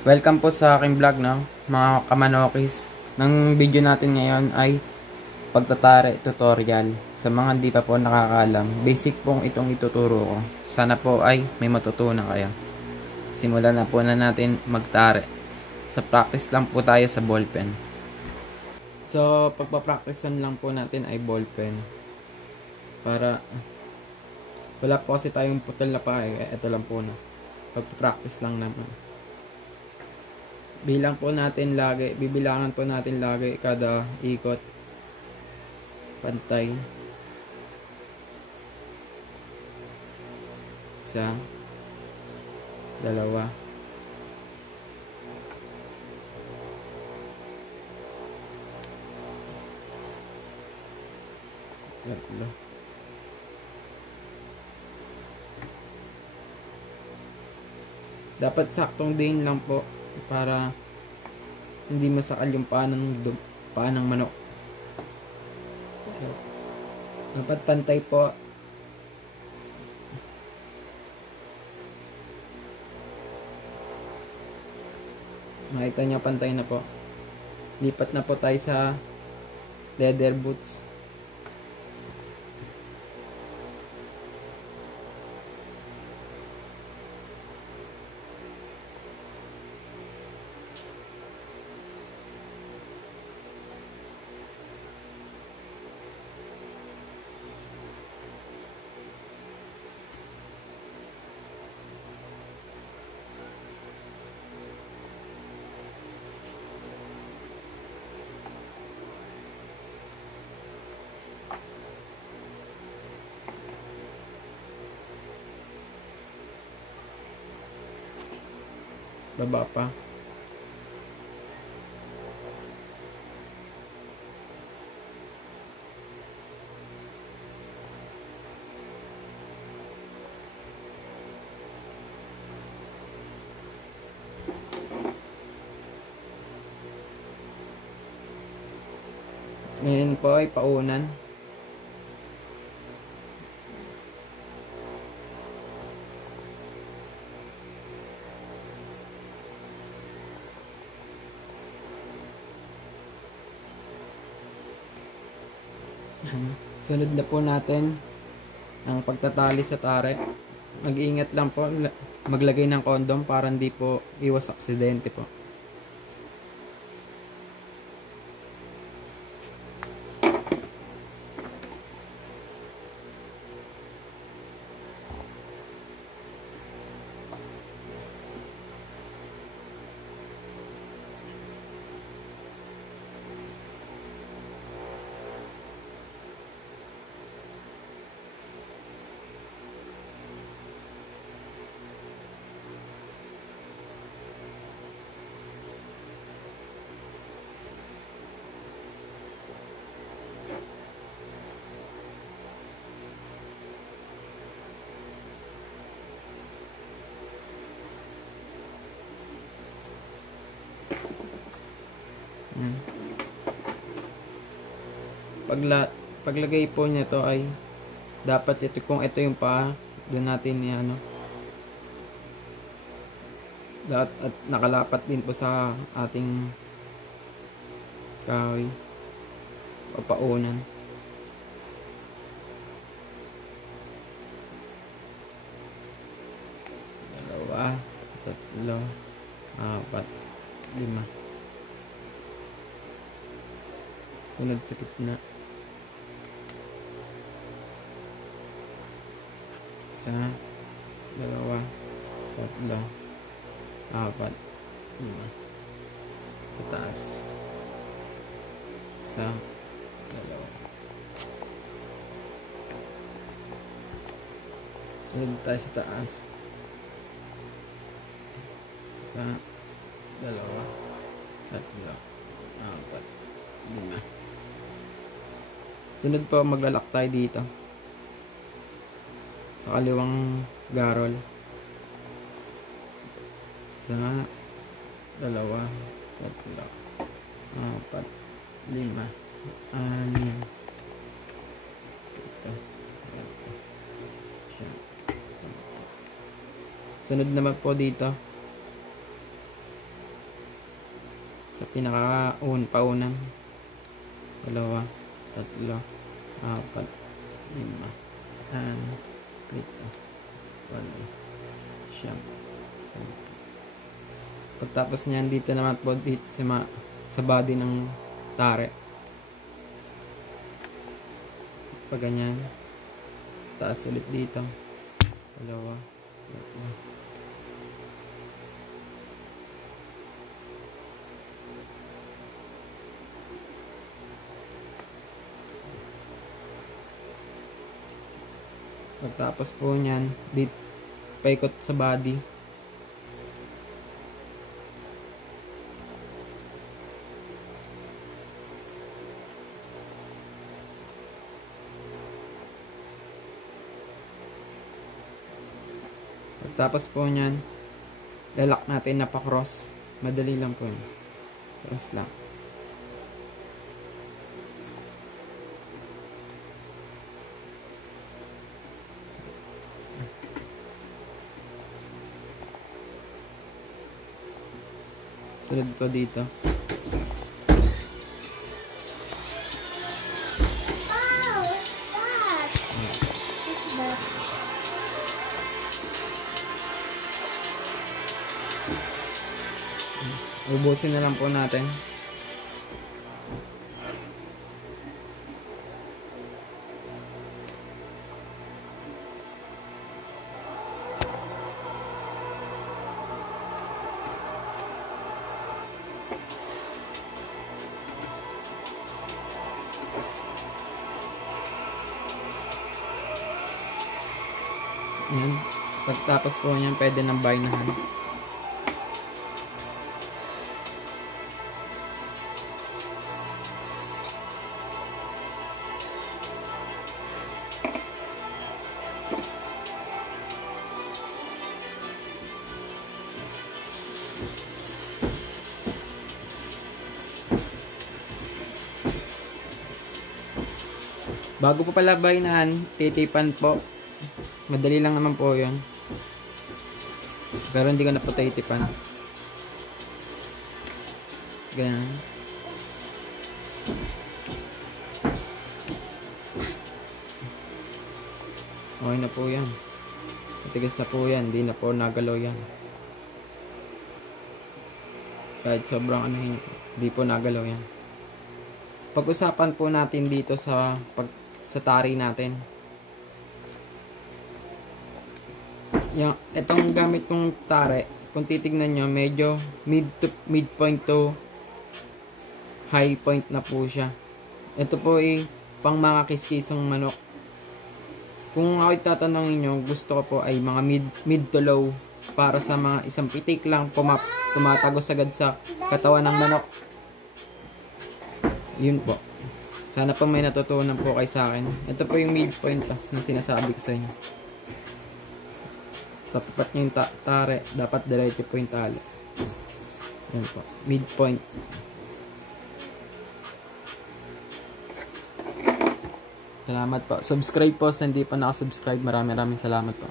Welcome po sa aking vlog, no, mga kamanokis. Ng video natin ngayon ay pagtatare tutorial. Sa mga hindi pa po nakakaalam, basic pong itong ituturo ko. Sana po ay may matutunan kayo. Simulan na po na natin magtare. Sa practice lang po tayo sa ballpen. So, pagpapracticean lang po natin ay ballpen. Para wala po kasi tayong putol na pa eh. Ito lang po na. Pagpapractice lang naman. Bibilangan po natin lagi kada ikot. Pantay. Isa. Dalawa. Tatlo. Dapat saktong din lang po para hindi masakal yung paa ng manok. Dapat pantay po. Makita niya pantay na po. Lipat na po tayo sa leather boots. Baba pa. Ngayon po ay paunan. Sunod na po natin ang pagtatali sa tare. Mag-iingat lang po maglagay ng condom para hindi po iwas aksidente po. Paglagay po niya to ay dapat kung ito yung paa, doon natin ano, at nakalapat din po sa ating kahoy o paunan. Dalawa, tatlo, apat, lima. Sunod sa gitna. Isa, dalawa, tatlo, apat, lima. Sa taas. Isa, dalawa. Sunod tayo sa taas. Isa, dalawa, tatlo, apat, lima. Sunod po, maglalak tayo dito sa kaliwang garol. Isa, dalawa, tatlo, apat, lima, anim, ito, sunod naman po dito Sa paunang 2, 3, 4, 5, 6, 7, 8, 9, 10. Pagtapos niyan, dito naman po dito sa body ng tare. Pag ganyan, taas ulit dito. 2, 3. Pagtapos po niyan, dito paikot sa body. Pagtapos po niyan, lalak natin na pa-cross. Madali lang po yun. Cross lang. Sunod ko dito. Oh, what's that? What's that? Ubusin na lang po natin. Yan. Pagtapos po niyan, pwede nang baynahan. Bago po pala baynahan, titipan po. Madali lang naman po yun. Pero hindi ko na po titipan. Ganyan. Okay na po yan. Matigas na po yan. Hindi na po nagalaw yan. Kahit sobrang anuhin, hindi po nagalaw yan. Pag-usapan po natin dito sa tari natin. Itong gamit kong tare, kung titignan nyo, medyo midpoint to high point na po siya. Ito po ay pang mga kiskisang manok. Kung ako tatanungin nyo, gusto ko po ay mga mid to low para sa mga isang pitik lang tumatagos agad sa katawan ng manok. Yun po. Sana po may natutunan po kayo sa akin. Ito po yung midpoint na sinasabi ko sa inyo. Tapat nyo yung tare, dapat diretso po yung tali. Yan po, midpoint. Salamat po. Subscribe po sa hindi pa nakasubscribe. Maraming salamat po.